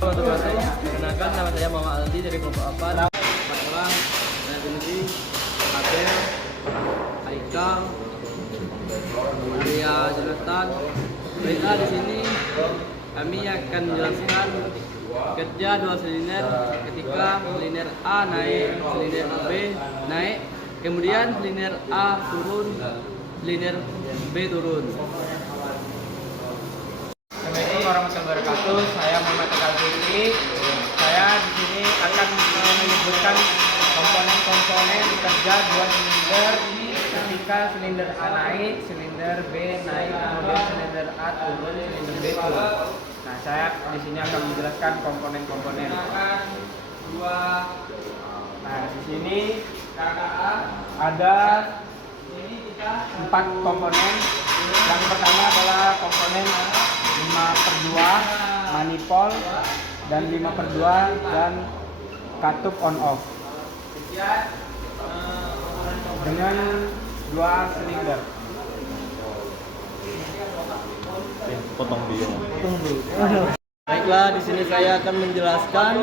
Perkenalkan, nama saya Muhammad Aldi dari kelompok APAN. Masalah saya Binti, Abel, Haikal, Maria Jonathan. Baiklah, di sini kami akan menjelaskan kerja dua silinder ketika silinder A naik, silinder B naik, kemudian silinder A turun, silinder B turun. Assalamualaikum warahmatullahi wabarakatuh. Saya Muhammad Aldi. Saya di sini akan menyebutkan komponen-komponen kerja dua silinder ketika silinder A naik, silinder B naik, kemudian silinder A turun, silinder B turun. Nah, saya di sini akan menjelaskan komponen-komponen. Nah, di sini ada 4 komponen. Yang pertama adalah komponen 5/2 manifold dan 5/2 dan katup on off dengan 2 silinder. Potong dia. Baiklah, di sini saya akan menjelaskan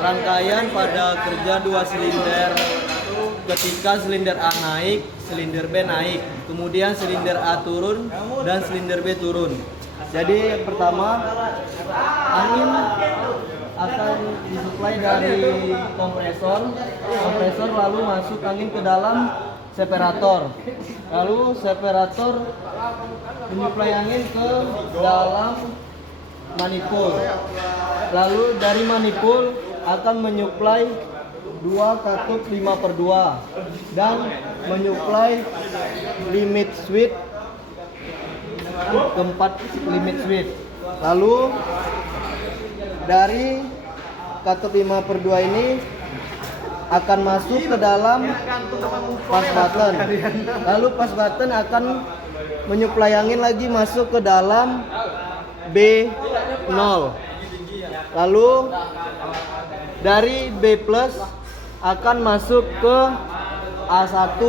rangkaian pada kerja dua silinder ketika silinder A naik, silinder B naik, kemudian silinder A turun dan silinder B turun. Jadi yang pertama, angin akan disuplai dari kompresor lalu masuk angin ke dalam separator. Lalu separator menyuplai angin ke dalam manifold. Lalu dari manifold akan menyuplai 2 katup 5/2 dan menyuplai limit switch keempat limit switch. Lalu dari katup 5/2 ini akan masuk ke dalam pas button. Lalu pas button akan menyuplai angin lagi masuk ke dalam B0. Lalu dari B plus akan masuk ke A1.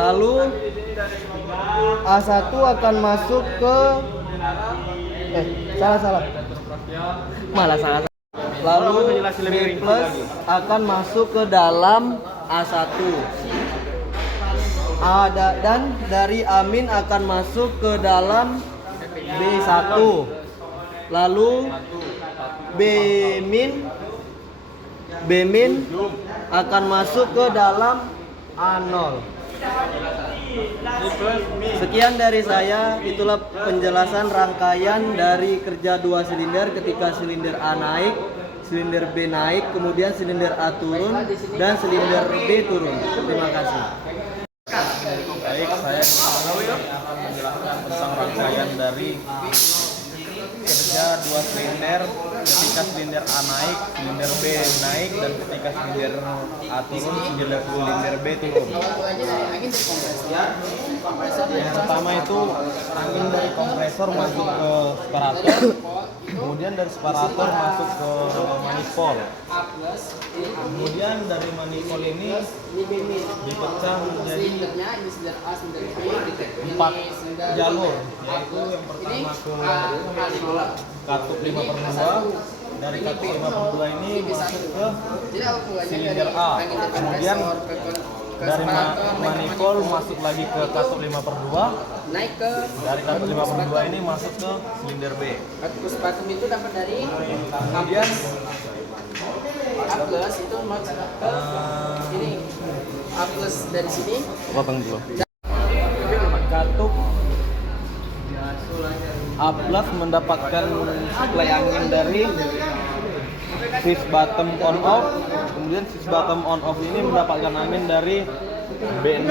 Lalu A1 akan masuk ke salah. Lalu B plus akan masuk ke dalam A1. Dan dari amin akan masuk ke dalam B1. Lalu B min akan masuk ke dalam A0. Sekian dari saya, itulah penjelasan rangkaian dari kerja dua silinder ketika silinder A naik, silinder B naik, kemudian silinder A turun dan silinder B turun. Terima kasih. Baik, saya akan menjelaskan tentang rangkaian dari kerja dua silinder ketika silinder A naik, silinder B naik, dan ketika silinder A turun, silinder B turun. Yang pertama itu angin dari kompresor masuk ke separator, kemudian dari separator masuk ke manifold. Kemudian dari manifold ini dipecah menjadi 4 jalur, yaitu yang pertama ke katup 5/2. Dari katup 5/2 ini masuk ke silinder A, kemudian dari manifold masuk lagi ke katup 5/2. Dari katup 5/2 ini masuk ke silinder B. Katup itu dapat dari Kemudian A plus itu masuk ke ini. A plus dari sini. potong dulu. Katup A plus mendapatkan suplai angin dari switch bottom on off, kemudian switch bottom on off ini mendapatkan angin dari B0.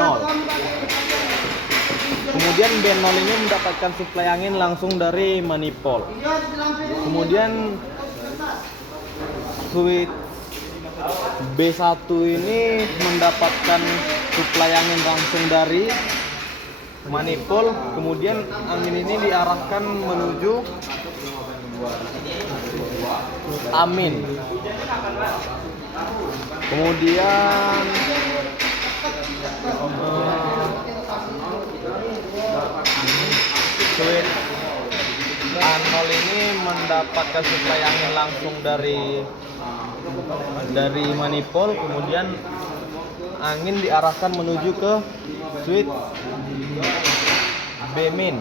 Kemudian B0 ini mendapatkan suplai angin langsung dari manifold. Kemudian switch B1 ini mendapatkan suplai angin langsung dari manifold, kemudian angin ini diarahkan menuju amin. Kemudian switch A0 ini mendapatkan suplai angin langsung dari manifold, kemudian angin diarahkan menuju ke switch B min.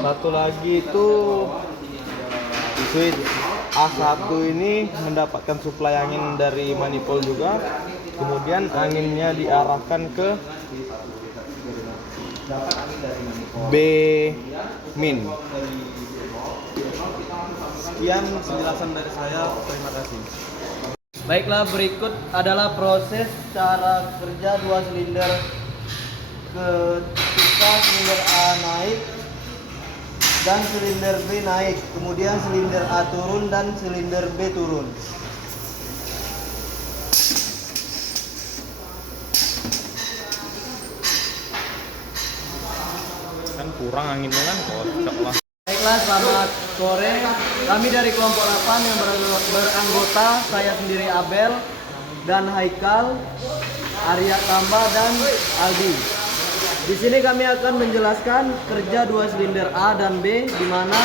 Satu lagi itu switch A1 ini mendapatkan suplai angin dari manifold juga, kemudian anginnya diarahkan ke B min. Sekian penjelasan dari saya, terima kasih. Baiklah, berikut adalah proses cara kerja dua silinder ketika silinder A naik dan silinder B naik, kemudian silinder A turun dan silinder B turun. Kan kurang anginnya kan, kocok lah. Baiklah, selamat sore. Kami dari kelompok 8 yang beranggota saya sendiri Abel dan Haikal, Arya Tamba dan Aldi. Di sini kami akan menjelaskan kerja dua silinder A dan B, di mana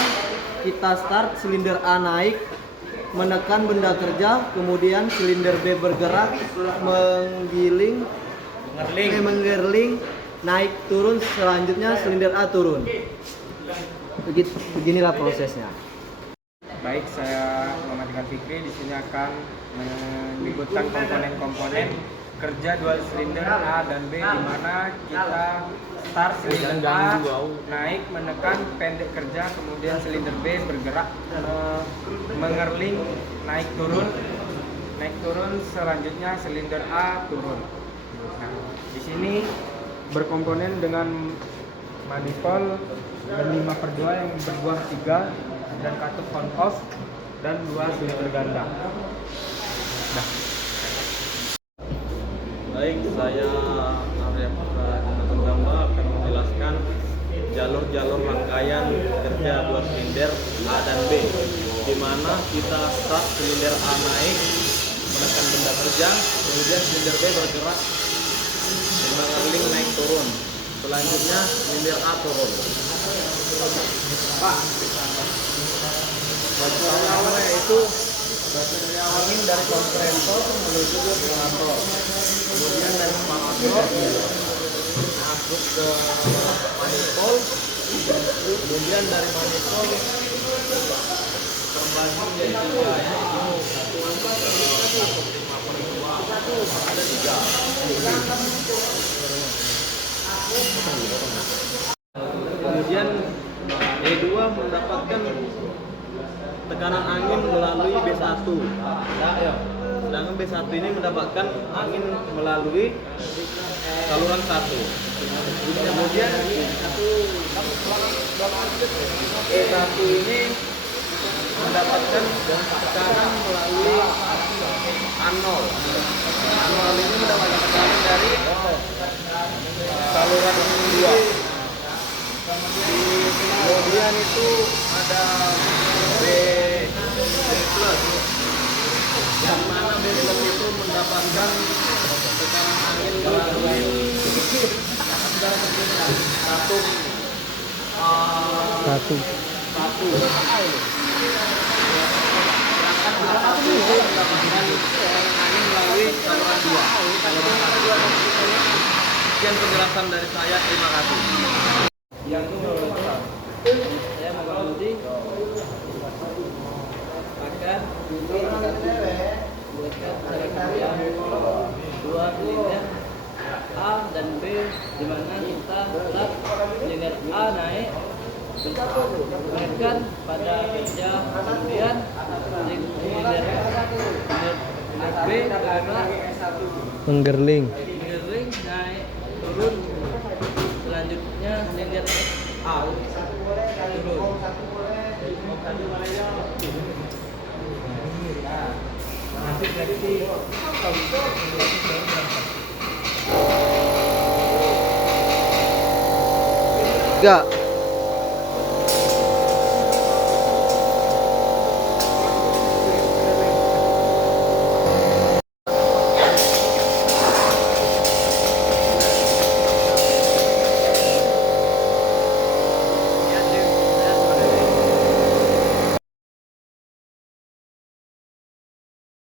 kita start silinder A naik, menekan benda kerja, kemudian silinder B bergerak, menggerling, naik turun, selanjutnya silinder A turun. Beginilah prosesnya. Baik, saya Muhammad Fikri di sini akan menyebutkan komponen-komponen kerja dua silinder A dan B, di mana kita start silinder A naik menekan pendek kerja, kemudian silinder B bergerak mengerling naik turun, selanjutnya silinder A turun. Nah, di sini berkomponen dengan manifold 5/2 yang berbuah 3 dan katup on off dan 2 silinder ganda. Nah. Baik, saya Arya Tamba akan menjelaskan jalur-jalur rangkaian kerja dua silinder A dan B, di mana kita start silinder A naik menekan benda kerja, kemudian silinder B bergerak mengerling naik turun, selanjutnya silinder A turun. Pertama yaitu angin dari kompresor menuju ke separator, kemudian dari separator masuk ke manifold, kemudian dari manifold terbagi menjadi 3, yaitu 5/2 ada 3. Kemudian E2 mendapatkan tekanan angin melalui B1, sedangkan B1 ini mendapatkan angin melalui saluran 1. Kemudian E1 ini mendapatkan tekanan melalui A0. A0 ini mendapatkan tekanan dari saluran 2. Kemudian itu ada B plus, yang mana B plus itu mendapatkan tekanan angin melalui satu sedangkan A1 itu mendapatkan tekanan angin melalui saluran 2. Sekian penjelasan dari saya, terima kasih. Saya Muhammad Budi akan membuatkan cara kerja dua silinder A dan B, di mana kita start silinder A naik menekan pada kerja, kemudian silinder B bergerak Menggerling. naik turun, selanjutnya silinder A turun. Nanti seleksi Enggak.